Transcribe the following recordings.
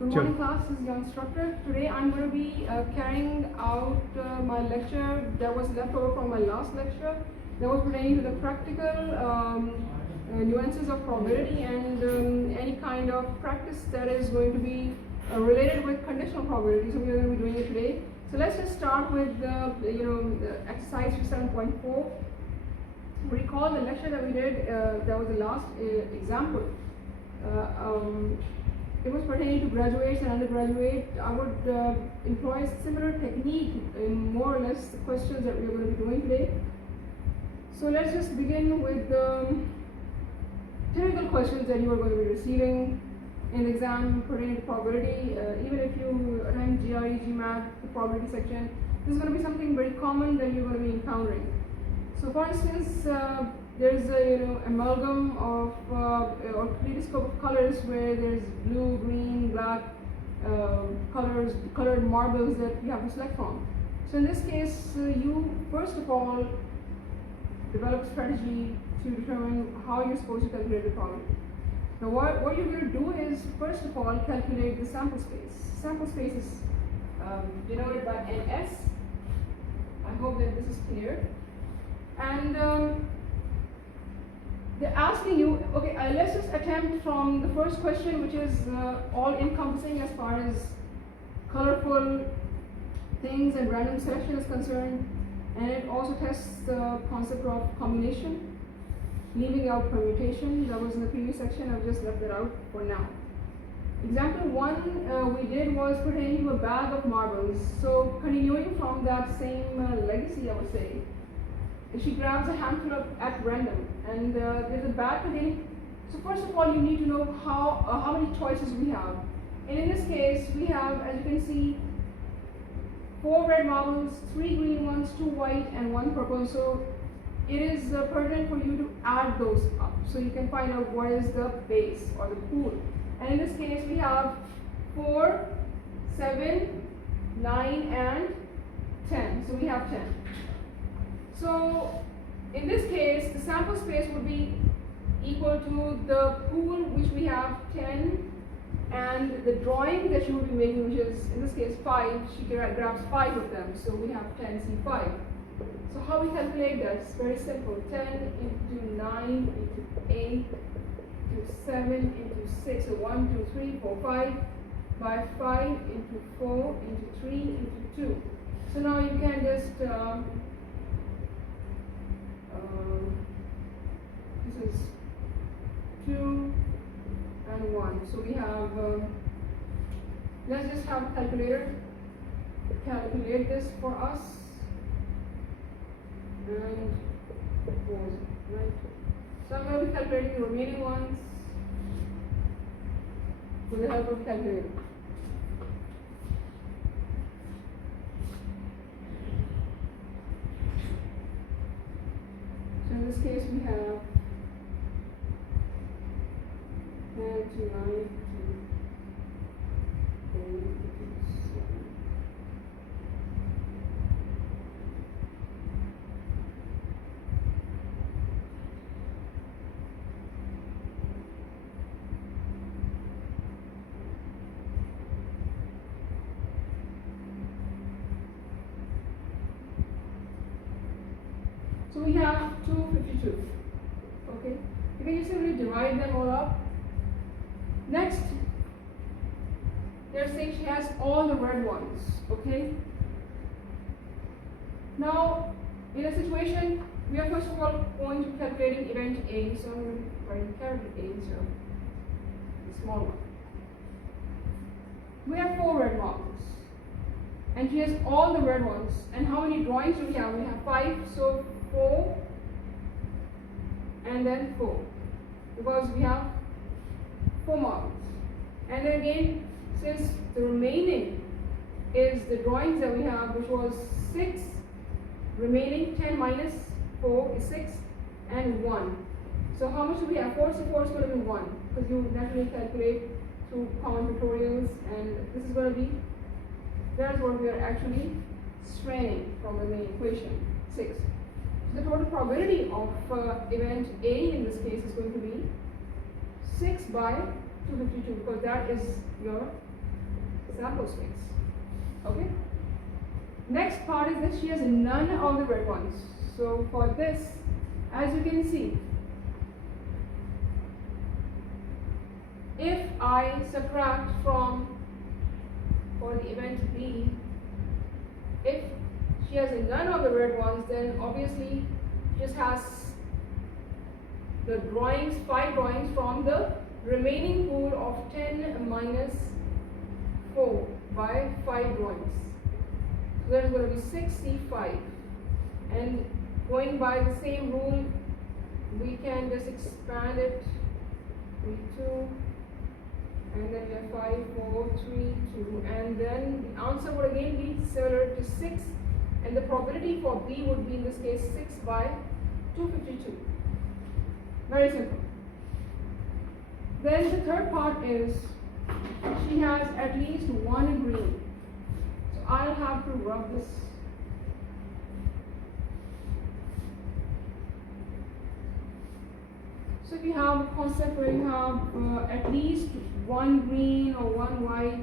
Good morning, class. This is your instructor. Today I'm going to be carrying out my lecture that was left over from my last lecture that was pertaining to the practical nuances of probability and any kind of practice that is going to be related with conditional probability. So we are going to be doing it today. So let's just start with the exercise 7.4. Recall the lecture that we did. That was the last example. It was pertaining to graduates and undergraduate. I would employ a similar technique in more or less the questions that we are going to be doing today. So let's just begin with the typical questions that you are going to be receiving in the exam pertaining to probability. Even if you attend GRE, GMAT, the probability section, this is going to be something very common that you're going to be encountering. So for instance, there's a amalgam of or kaleidoscope of colors where there's blue, green, black colored marbles that you have to select from. So in this case, you first of all develop a strategy to determine how you're supposed to calculate the probability. Now what you're going to do is first of all calculate the sample space. Sample space is denoted by NS. I hope that this is clear. And they're asking you, okay, let's just attempt from the first question, which is all encompassing as far as colorful things and random selection is concerned, and it also tests the concept of combination, leaving out permutation. That was in the previous section. I've just left that out for now. Example 1 we did was pertaining to a bag of marbles. So continuing from that same legacy, I would say, she grabs a handful at random, and there's a bag containing. So first of all, you need to know how many choices we have. And in this case, we have, as you can see, 4 red marbles, 3 green ones, 2 white, and 1 purple. So it is pertinent for you to add those up, so you can find out what is the base or the pool. And in this case, we have 4, 7, 9, and 10. So we have 10. So in this case, the sample space would be equal to the pool, which we have 10, and the drawing that you will be making, which is in this case 5. She grabs 5 of them, so we have 10 C5. So how we calculate that? It's very simple. 10 into 9 into 8 into 7 into 6. So 1, 2, 3, 4, 5 by 5 into 4 into 3 into 2. So now you can just this is 2 and 1. So we have, let's just have a calculator calculate this for us and pause it, right? So I'm going to be calculating the remaining ones with the help of calculator. So in this case we have 10 to 9 to 8 to 7. So we have 252. Okay, you can just simply divide them all up. Next, they're saying she has all the red ones. Okay. Now, in a situation, we are first of all going to be calculating event A. So I'm going to be writing character A instead of the small one. We have 4 red marbles, and she has all the red ones. And how many drawings do we have? We have 5. So 4 and then 4, because we have 4 marbles. And then again, since the remaining is the drawings that we have, which was 6, remaining 10 minus 4 is 6 and 1. So how much do we have? 4, so 4 is going to be 1, because you naturally calculate through common factorials, and this is going to be, that is what we are actually straining from the main equation, 6. The total probability of event A in this case is going to be 6 by 252, because that is your sample space. Okay? Next part is that she has none of the red ones. So for this, as you can see, if I subtract from, for the event B, if she has none of the red ones, then obviously she just has the drawings, 5 drawings from the remaining pool of 10 minus 4 by 5 drawings. So that is going to be 6C5. And going by the same rule, we can just expand it to 2, and then we have 5, 4, 3, 2, and then the answer would again be similar to 6, and the probability for B would be in this case 6 by 252. Very simple. Then the third part is she has at least one green. So I'll have to rub this. So if you have a concept where you have at least one green or one white.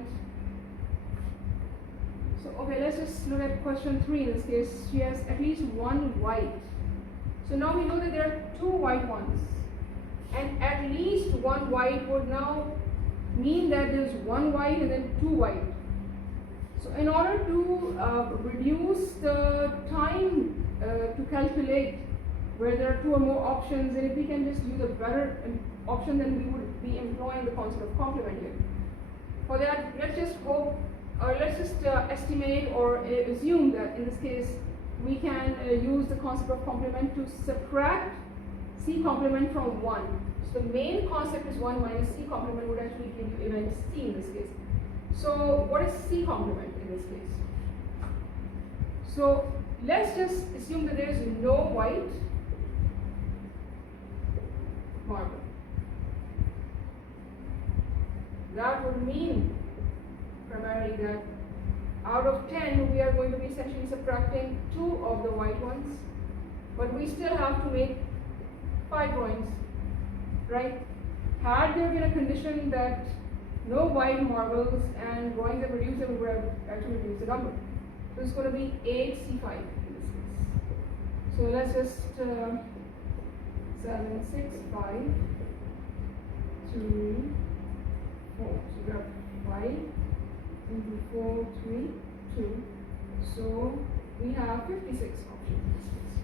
So okay, let's just look at question 3 in this case. She has at least one white. So now we know that there are 2 white ones. And at least one white would now mean that there's one white and then 2 white. So in order to reduce the time to calculate where there are 2 or more options, and if we can just use a better option, then we would be employing the concept of complement here. For that, let's just hope, or let's just estimate or assume that in this case we can use the concept of complement to subtract C complement from 1. So the main concept is 1 minus C complement would actually give you event C in this case. So what is C complement in this case? So let's just assume that there is no white marble. That would mean primarily that out of 10 we are going to be essentially subtracting 2 of the white ones, but we still have to make 5 drawings, right? Had there been a condition that no white marbles and drawings that reduce them, we would have actually reduced the number. So it's going to be 8C5 in this case. So let's just 7, 6, 5, 2, 4. So we have 5 into 4, 3, 2. So we have 56 options in this case.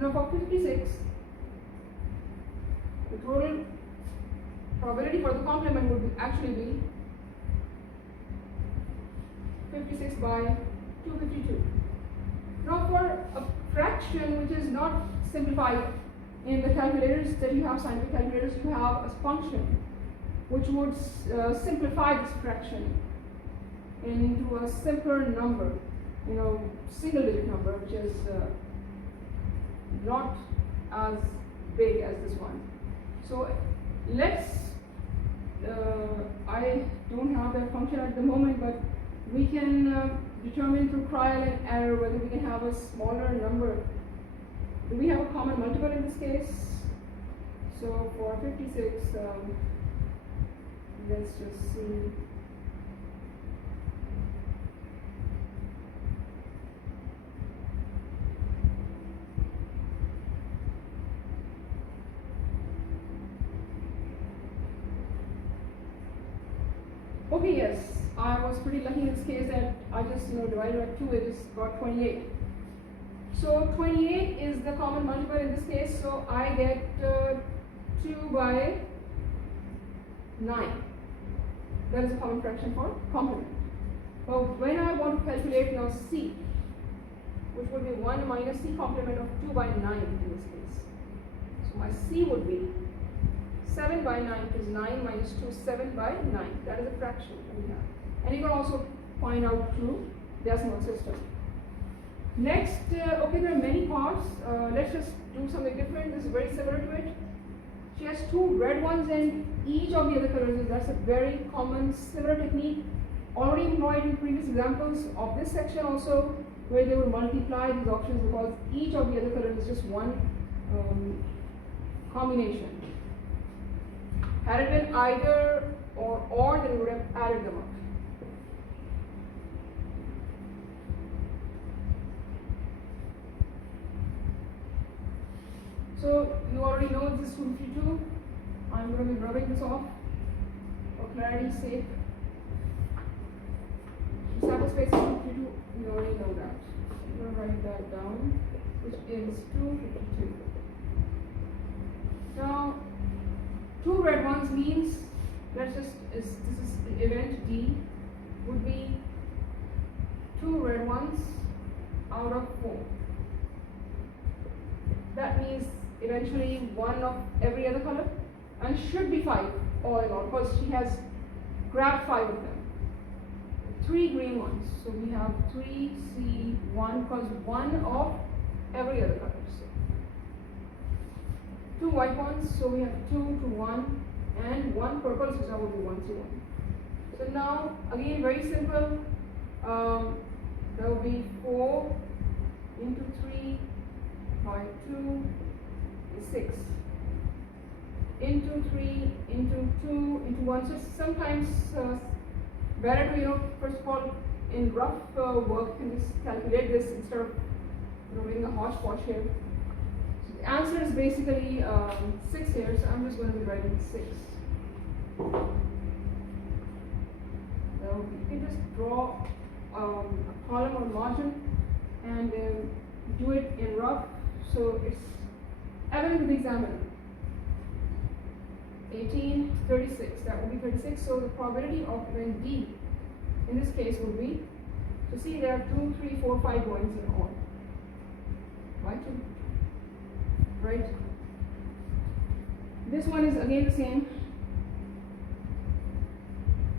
Now for 56, the total probability for the complement would actually be 56 by 252. Now for a fraction which is not simplified in the calculators that you have, scientific calculators, you have a function which would simplify this fraction into a simpler number, single digit number, which is not as big as this one. So let's, I don't have that function at the moment, but we can determine through trial and error whether we can have a smaller number. Do we have a common multiple in this case? So for 56, let's just see. Okay, yes, I was pretty lucky in this case that I just divided by 2, it just got 28. So 28 is the common multiple in this case, so I get 2 by 9. That is a common fraction for complement. But when I want to calculate now C, which would be 1 minus C complement of 2 by 9 in this case. So my C would be 7 by 9 is 9 minus 2, 7 by 9. That is a fraction that we have. And you can also find out through decimal system. Next, okay, there are many parts. Let's just do something different. This is very similar to it. She has 2 red ones and each of the other colors. That's a very common, similar technique already employed in previous examples of this section also, where they would multiply these options because each of the other colors is just one combination. Had it been either or then we would have added them up. So you already know this is 252. I'm going to be rubbing this off for clarity's sake. Sample space is 252. You already know that. I'm going to write that down, which is 252. Now, two red ones means, let's just, this is the event D, would be two red ones out of 4. That means eventually one of every other color, and should be 5 all in all, because she has grabbed 5 of them. 3 green ones, so we have 3C1, because one of every other color. So 2 white ones, so we have 2 to 1, and 1 purple, so that would be 1 to 1. So now, again, very simple. That will be 4 into 3 by 2 is 6. Into 3 into 2 into 1. So sometimes better to, first of all, in rough work, you can just calculate this instead of doing a hodgepodge here. So the answer is basically 6 here, so I'm just going to be writing 6. So you can just draw a column or margin and do it in rough, so it's evident to the examiner. 18, 36, that would be 36, so the probability of event D in this case would be, so see there are 2, 3, 4, 5 points in all. Why 2? Right? This one is again the same.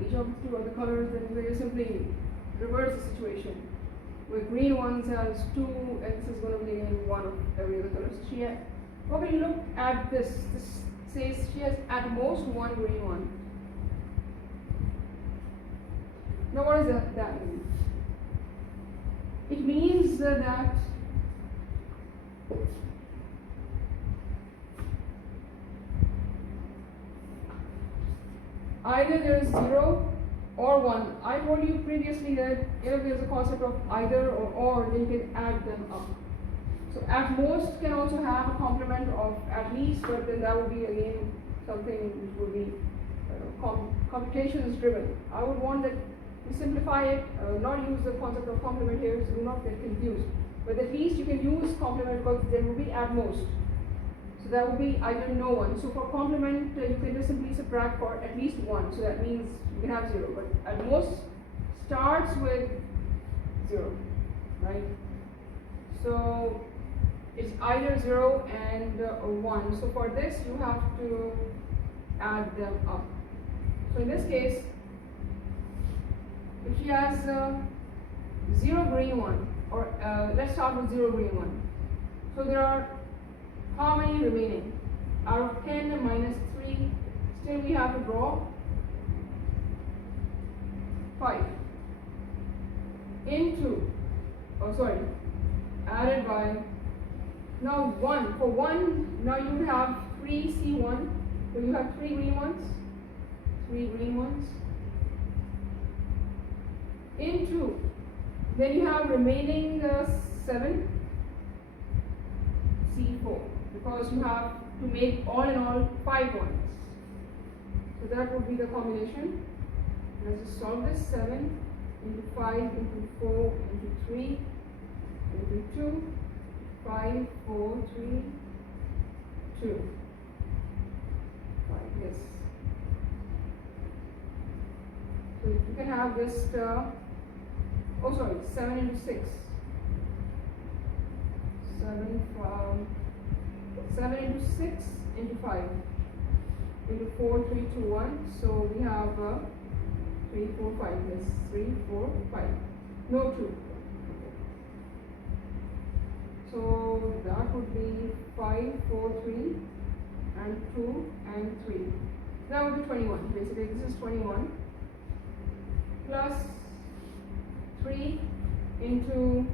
Each of the 2 other colors, then we simply reverse the situation. Where green ones has 2, and this is going to be in 1 of every other color. So she had, okay, look at this. This says she has at most 1 green one. Now what does that mean? It means that either there is 0 or 1. I told you previously that if there is a concept of either or, then you can add them up. So at most can also have a complement of at least, but then that would be again something which would be computations driven. I would want that we simplify it, not use the concept of complement here, so do not get confused. But at least you can use complement because there will be at most. So that would be either no one. So for complement, you can just simply subtract for at least 1. So that means you can have 0. But at most starts with 0, right? So it's either 0 and 1. So for this, you have to add them up. So in this case, if she has 0 green one, or let's start with 0 green one. So there are how many remaining? Out of 10 minus 3, still we have to draw 5 into, added by, now 1. For 1, now you would have 3C1, so you have 3 green ones, into, then you have remaining 7 C4, because you have to make all in all 5 ones. So that would be the combination. Let's just solve this. 7 into 5 into 4 into 3 into 2, 5, 4, 3, 2, 5, yes. So you can have this, 7 into 6. 7 into 6 into 5 into 4, 3, 2, 1. So we have 3, 4, 5. Yes, 3, 4, 5. No 2. So that would be 5, 4, 3, and 2, and 3. That would be 21. Basically, this is 21 plus 3 into,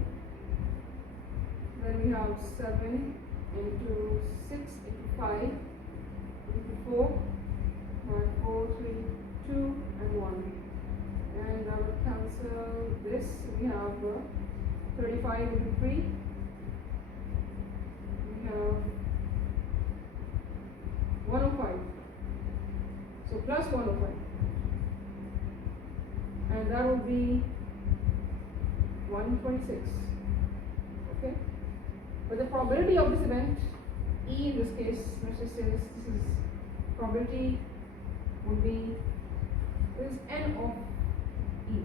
then we have 7 into 6 into 5 into 4, 4, 3, 2, and 1. And I will cancel this. We have 35 into 3. We have 105. So plus 105. And that would be 126. Okay? But the probability of this event, E in this case, let's just say this is probability would be, this is N of E.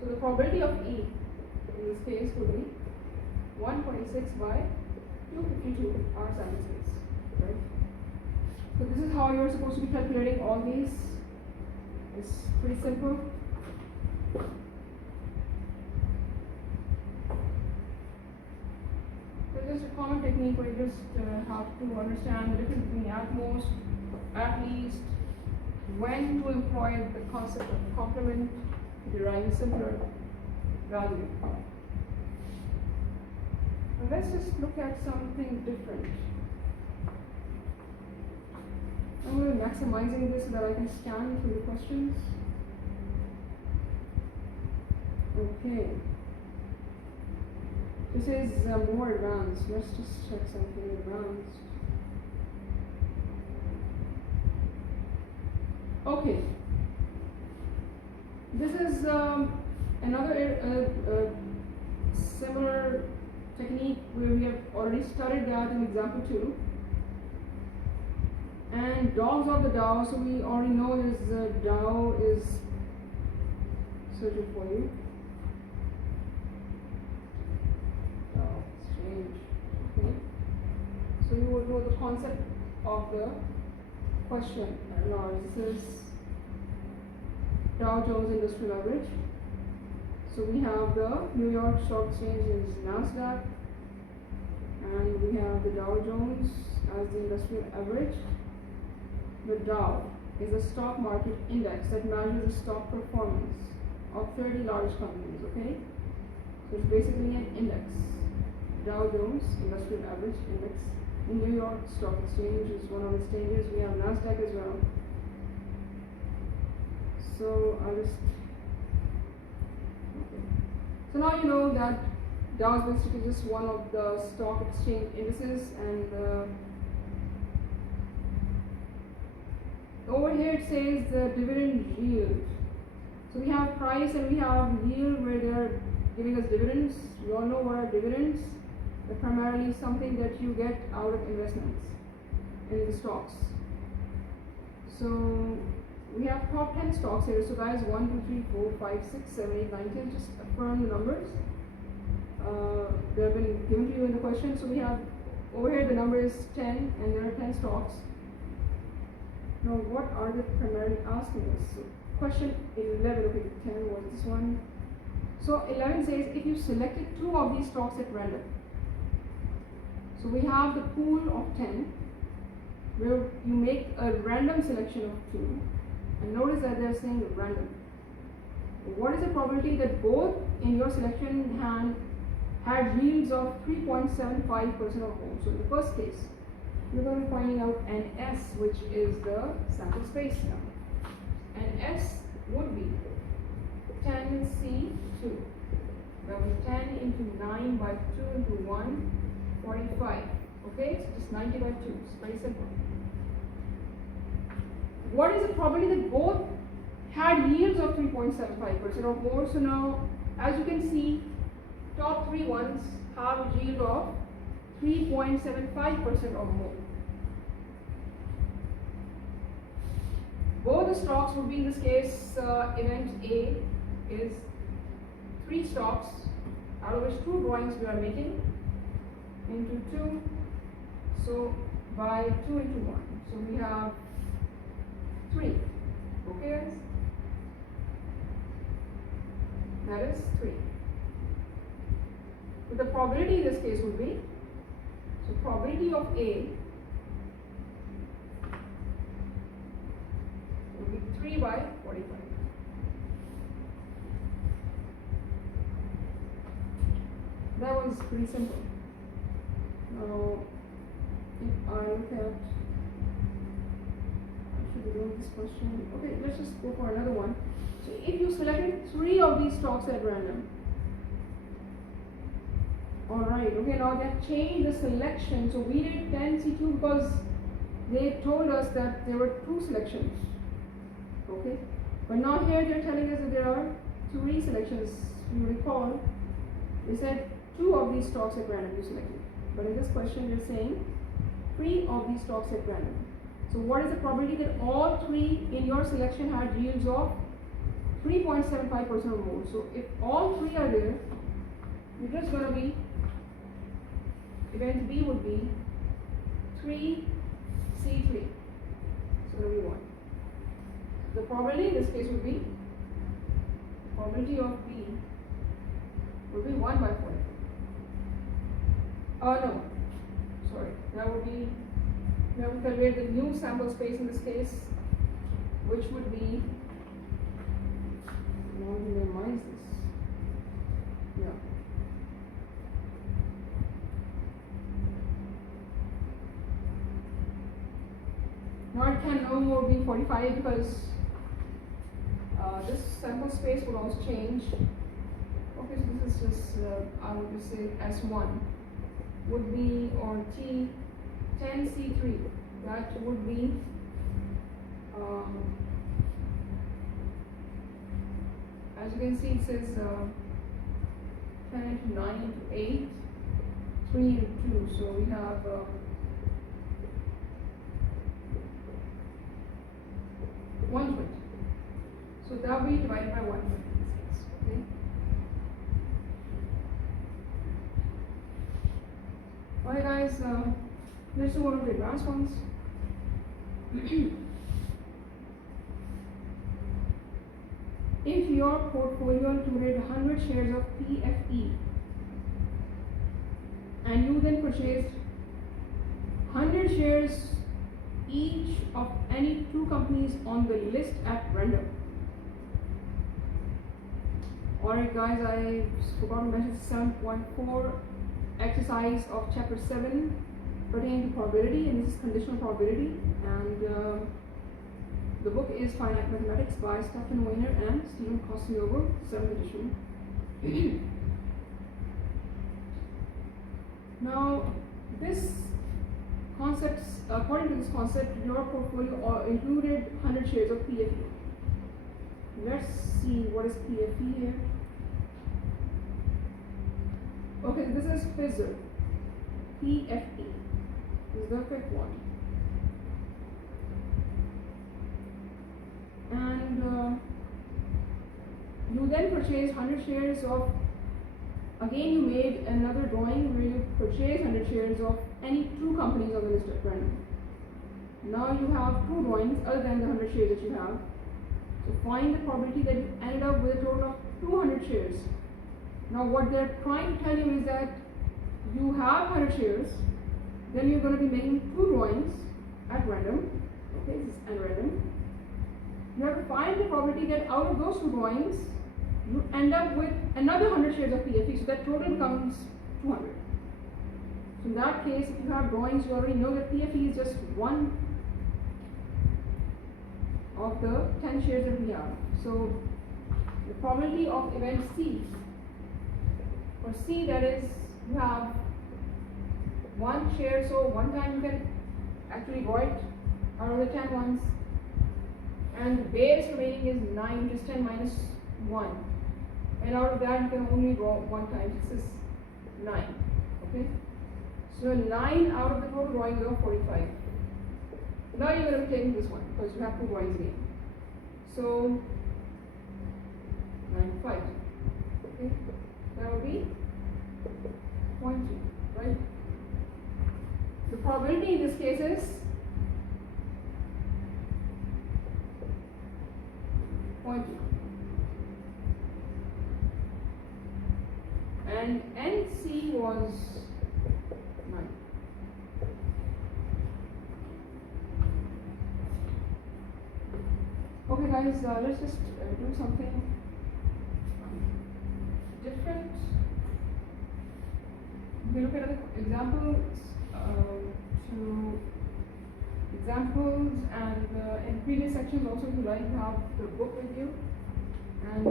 So the probability of E in this case would be 126 by 252 our sample space, right? So this is how you're supposed to be calculating all these. It's pretty simple. It's just a common technique where you just have to understand the difference between at most, at least, when to employ the concept of complement to derive a simpler value. Now let's just look at something different. I'm going to be maximizing this so that I can scan through the questions. Okay. This is more advanced. Let's just check something advanced. Okay. This is another similar technique where we have already studied that in example 2. And dogs of the Dow, so we already know is Dow is searching for you. Dow exchange. Okay. So you would know the concept of the question. Now this is Dow Jones Industrial Average. So we have the New York Stock Exchange is NASDAQ, and we have the Dow Jones as the industrial average. The Dow is a stock market index that measures the stock performance of 30 large companies, okay? So it's basically an index. Dow Jones Industrial Average Index. In New York Stock Exchange is one of the exchanges. We have NASDAQ as well. So I'll just, okay. So now you know that Dow is basically just one of the stock exchange indices, and over here it says the dividend yield. So we have price and we have yield where they are giving us dividends. We all know what are dividends. They're primarily something that you get out of investments in the stocks. So we have top 10 stocks here. So guys, 1, 2, 3, 4, 5, 6, 7, 8, 9, 10. Just affirm the numbers. They have been given to you in the question. So we have over here the number is 10 and there are 10 stocks. Now, what are they primarily asking us? So, question 11, okay, 10 was this one. So, 11 says if you selected 2 of these stocks at random. So, we have the pool of 10 where you make a random selection of 2. And notice that they're saying random. What is the probability that both in your selection hand had yields of 3.75% or more? So, in the first case, we're going to be finding out an S, which is the sample space now. And S would be 10C2. That would be 10 into 9 by 2 into 1, 45. Okay, so just 90 by 2. It's very simple. What is the probability that both had yields of 3.75% or more? So now, as you can see, top 3 ones have a yield of 3.75% or more. Both the stocks would be, in this case, event A is 3 stocks, out of which 2 drawings we are making into 2. So by 2 into 1. So we have 3. Okay, guys? That is 3. But the probability in this case would be, so probability of A would be 3 by 45. That was pretty simple. Now, if I look at, I should be doing this question. Okay, let's just go for another one. So if you selected 3 of these stocks at random, alright, okay, now that changed the selection. So we did 10C2 because they told us that there were 2 selections, okay? But now here they're telling us that there are 3 selections. You recall, they said 2 of these stocks at random you selected. But in this question they're saying 3 of these stocks at random. So what is the probability that all 3 in your selection had yields of 3.75% or more? So if all 3 are there, you're just going to be, event B would be 3C3. So it'll be 1. The probability in this case would be, probability of B would be 1 by 4. No, sorry, that would be, we have to calculate the new sample space in this case, which would be, I want to minimize this, yeah. Now it can no more be 45 because this sample space will also change. Okay, so this is just, I would just say S1 would be, or T10C3, that would be, as you can see it says 10 into 9 into 8, 3 into 2, so we have 120. So that will be divided by 120 in this case, okay? Alright guys, let's do one of the advanced ones. If your portfolio included 100 shares of PFE and you then purchased 100 shares each of any 2 companies on the list at random. Alright guys, I forgot to mention 7.4 exercise of chapter 7 pertaining to probability, and this is conditional probability, and the book is Finite Mathematics by Stefan, Waner and Costinoble, 7th edition. Now this concepts, according to this concept, your portfolio included 100 shares of PFE. Let's see what is PFE here. Okay, this is Pfizer. PFE is the quick one. And you then purchase 100 shares of, again you made another drawing where you purchase 100 shares of any 2 companies on the list at random. Now you have 2 drawings other than the 100 shares that you have. So find the probability that you ended up with a total of 200 shares. Now what they're trying to tell you is that you have 100 shares, then you're going to be making 2 drawings at random. Okay, this is at random. You have to find the probability that out of those 2 drawings, you end up with another 100 shares of PFE, so that total becomes 200. So in that case, if you have drawings, you already know that PFE is just one of the 10 shares that we have. So the probability of event C, for C, that is, you have 1 share, so 1 time you can actually draw it out of the 10 ones, and the base remaining is 9, which is 10 minus 1, and out of that you can only draw 1 time. This is 9. Okay, so 9 out of the total drawings of 45. Now you're going to be taking this one because you have 2 drawings again. So 95. Okay, that will be 0.2, right? The probability in this case is 0.2. And NC was 9. Okay guys, let's just do something different. We look at examples, and in previous sections also if you like to have the book with you, and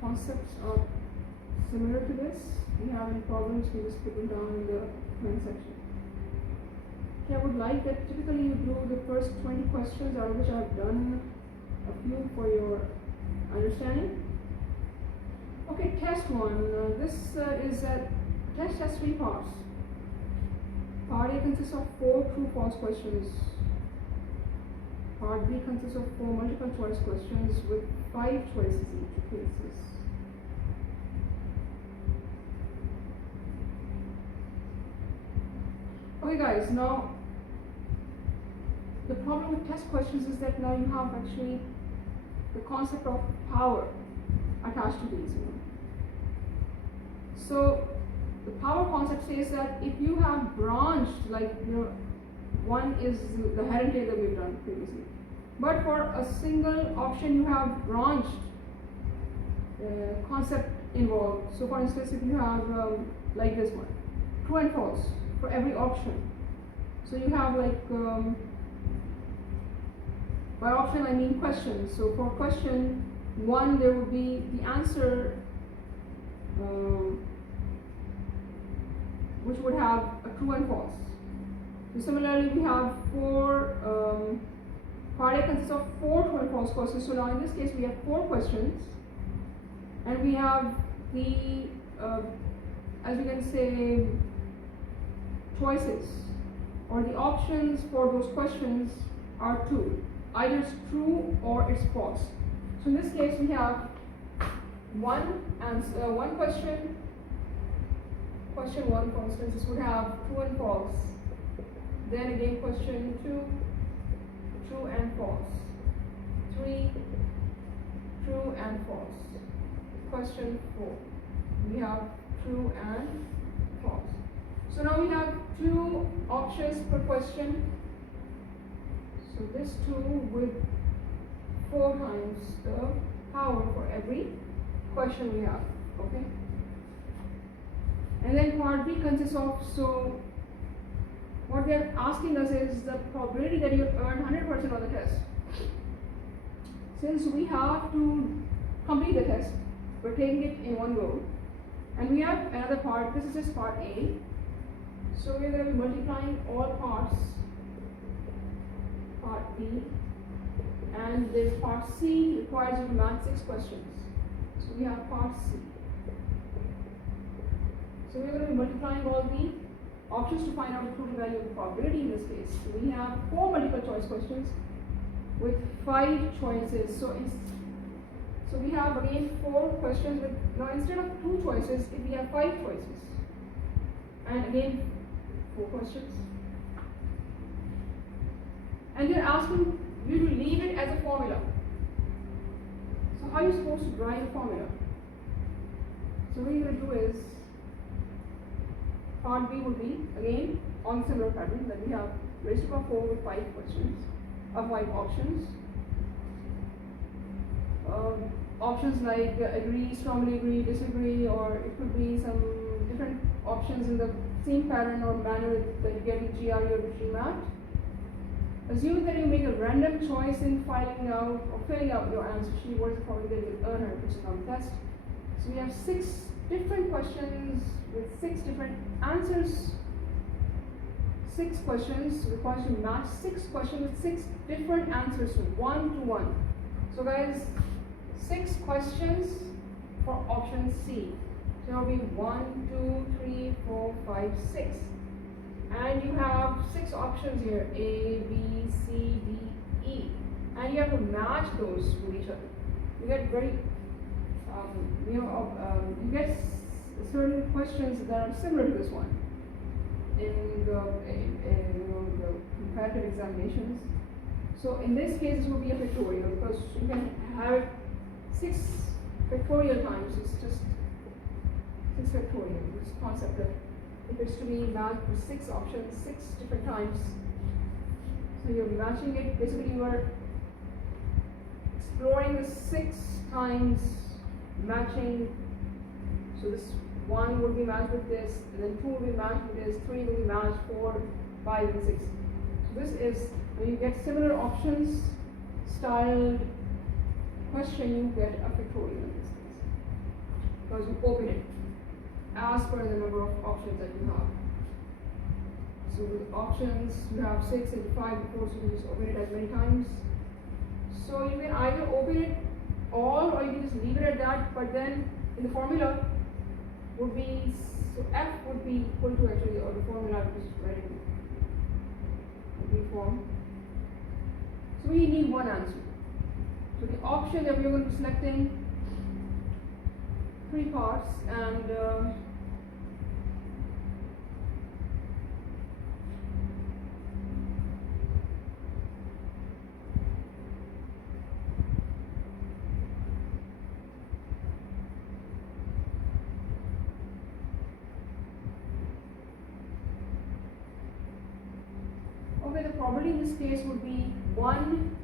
concepts are similar to this. If you have any problems, you just put them down in the comment section. Okay, I would like that typically you do the first 20 questions, out of which I've done a few for your understanding. Okay, test one. This is a test has 3 parts. Part A consists of 4 true-false questions. Part B consists of 4 multiple choice questions with 5 choices in each cases. Okay guys, now the problem with test questions is that now you have actually the concept of power attached to these. So the power concept says that if you have branched, like one is the head and tail that we've done previously, but for a single option you have branched concept involved. So for instance, if you have like this one, true and false for every option. So you have like by option I mean questions. So for question 1 there would be the answer which would have a true and false. So similarly we have 4 part A consists of 4 true and false questions. So now in this case we have 4 questions, and we have the as we can say choices, or the options for those questions are 2. Either it's true or it's false. So in this case we have one question. Question 1, for instance, this would have true and false. Then again question 2, true and false. 3, true and false. Question 4, we have true and false. So now we have 2 options per question. So this 2 with 4 times the power for every question we have. Okay. And then part B consists of, so what they are asking us is the probability that you earn 100% on the test. Since we have to complete the test, we're taking it in one go. And we have another part, this is just part A. So we're going to be multiplying all parts, part B. And this part C requires you to match 6 questions. So we have part C. So we're going to be multiplying all the options to find out the total value of the probability in this case. So we have 4 multiple choice questions with 5 choices. So we have again 4 questions with, now instead of 2 choices, if we have 5 choices. And again 4 questions. And they're asking you to leave it as a formula. So how are you supposed to derive a formula? So what you're going to do is, part B would be again on similar pattern that we have raised to power 4 with 5 questions, 5 options. Options like agree, strongly agree, disagree, or it could be some different options in the same pattern or manner that you get in GRE or GMAT. Assume that you make a random choice in filling out or filling out your answer sheet. What is the probability that you earn 100% on the test? So we have 6 different questions with 6 different answers. 6 questions requires you to match 6 questions with 6 different answers, 1 to 1. So guys, 6 questions for option C. So there will be 1, 2, 3, 4, 5, 6. And you have 6 options here, A, B, C, D, E. And you have to match those with each other. You get very, you get certain questions that are similar to this one in the comparative examinations. So in this case, this will be a factorial because you can have it 6 factorial times. It's just 6 factorial. This concept that if it's to be matched for 6 options, 6 different times. So you're matching it. Basically, you are exploring the 6 times matching. So this 1 will be matched with this, and then 2 will be matched with this, 3 will be matched, 4, 5, and 6. So this is when you get similar options styled question, you get a factorial in this case because you open it. as per the number of options that you have. So with options, you have 6 and 5, of course, you can just open it as many times. So you can either open it all or you can just leave it at that, but then in the formula would be, so f would be equal to actually, or the formula I just write it in form. So we need one answer. So the option that we are going to be selecting 3 parts, and okay, the probability in this case would be 1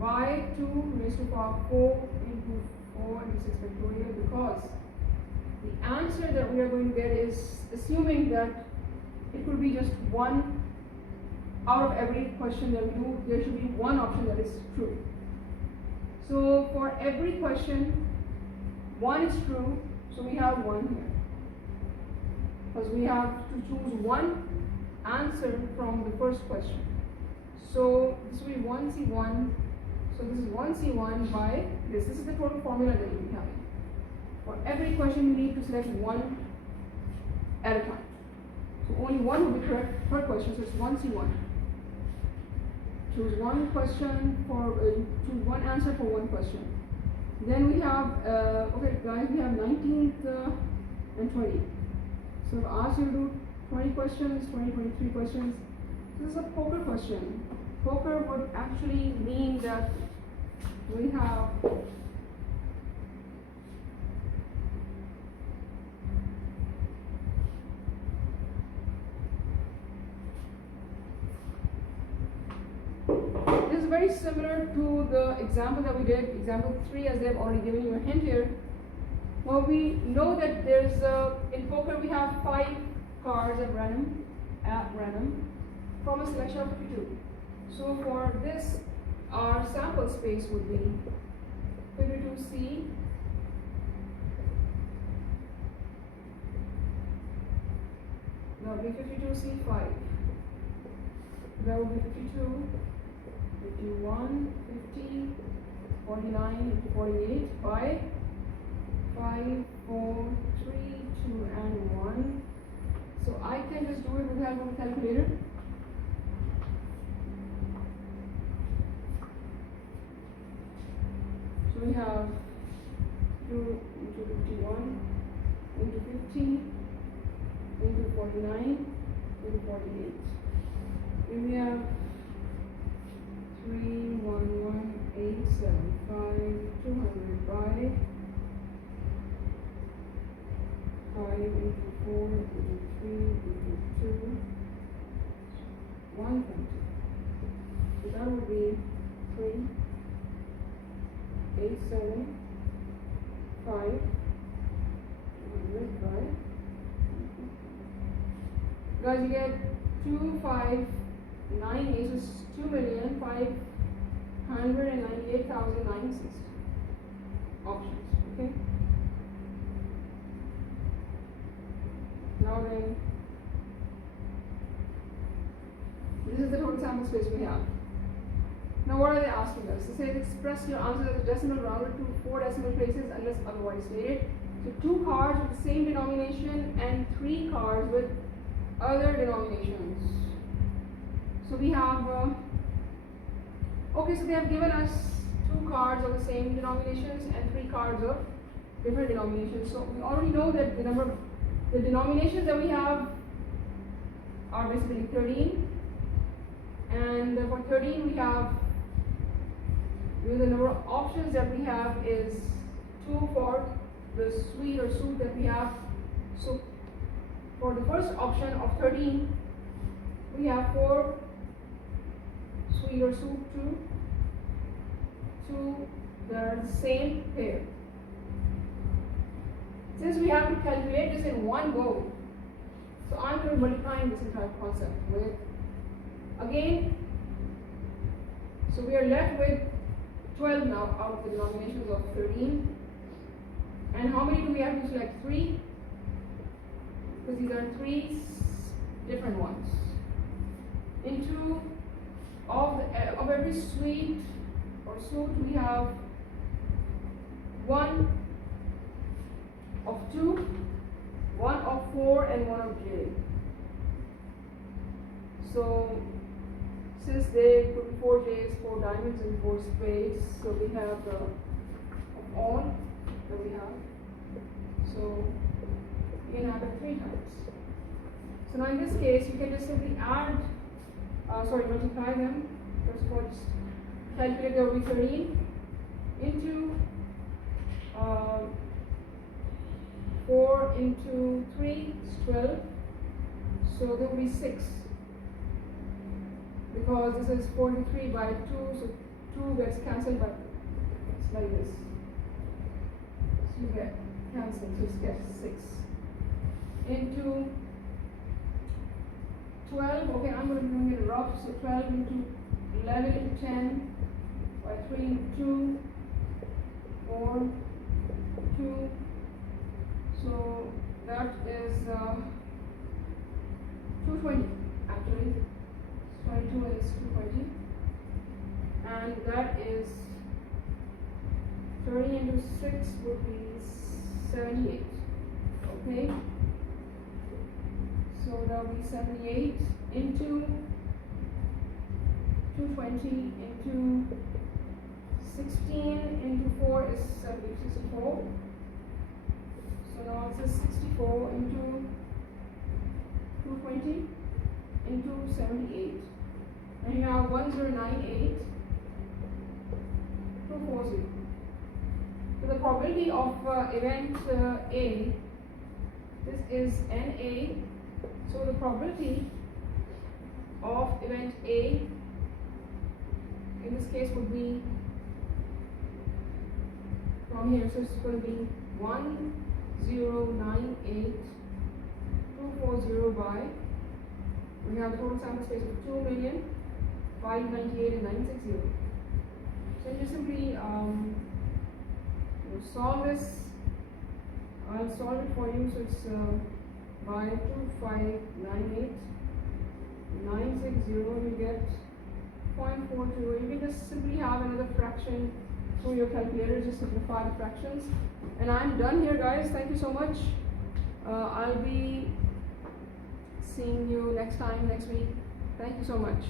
by 2 raised to power 4 into 4 into 6 factorial, because the answer that we are going to get is assuming that it could be just one out of every question that we do, there should be one option that is true. So for every question, 1 is true, so we have 1 here. Because we have to choose one answer from the first question. So this will be 1C1. So this is 1C1 by this. This is the total formula that you'll be having. For every question, you need to select one at a time. So only one will be correct per question. So it's 1C1. Choose one question for choose one answer for one question. Then we have okay guys, we have 19th and 20. So I've asked you to do 20 questions, 23 questions. This is a poker question. Poker would actually mean that we have this is very similar to the example that we did, example 3, as they've already given you a hint here. Well, we know that there's in poker we have 5 cards at random from a selection of 52. So for this, our sample space would be 52C that would be 52C5. That would be 52, 51, 50, 49, and 48 by 5, 4, 3, 2, and 1. So I can just do it with the help of a calculator. So we have 2 into 51 into 50 into 49 into 48. Then we have 3, 1, 1, 8, 7, 5, 200 by 5 into 4 into 3 into 2, 120. So that would be 3, 8, 7, 5, 200 by. Guys, you get 2, 5, 9, 8, so 2,598,096 options. Okay. Now then, this is the total sample space we have. Now what are they asking us? They say express your answer as a decimal rounded to 4 decimal places unless otherwise stated. So 2 cards with the same denomination and 3 cards with other denominations. So we have, okay, so they have given us 2 cards of the same denominations and 3 cards of different denominations. So we already know that the denominations that we have are basically 13. And for 13 we have, the number of options that we have is 2 for the sweet or soup that we have. So for the first option of 13, we have 4 sweet or soup, 2 that are the same pair. Since we have to calculate this in one go, so I'm going to multiply this entire concept with, again, so we are left with 12 now out of the denominations of 13. And how many do we have to select? 3. because these are three different ones. Into of every suite or suit we have 1 of 2, 1 of 4, and 1 of j. So since they could be 4 j's, 4 diamonds, and 4 spades, so we have of all that we have. So we can have it 3 times. So now in this case, you can just simply add, multiply them. First of all, just calculate the V13 into 4 into 3 is 12. So there will be 6. Because this is 43 by 2, so 2 gets cancelled, but it's like this. So you get cancelled, so you get 6. Into 12, okay, I'm going to bring it rough, so 12 into 11 into 10 by 3 into 2, 4, 2, so that is 220 actually, 22 is 220, and that is 30 into 6 would be 78, okay? So that will be 78 into 220 into 16 into 4 is 64. So now it says 64 into 220 into 78. And you have 1098 240. So the probability of event A, this is NA. So the probability of event A in this case would be from here, so it's going to be 1098 240 by, we have a total sample space of 2,598,960. So you just simply solve this. I'll solve it for you. So it's by 2598 960, you get 0.42. You can just simply have another fraction through your calculator, just simplify the fractions. And I'm done here, guys. Thank you so much. I'll be seeing you next week. Thank you so much.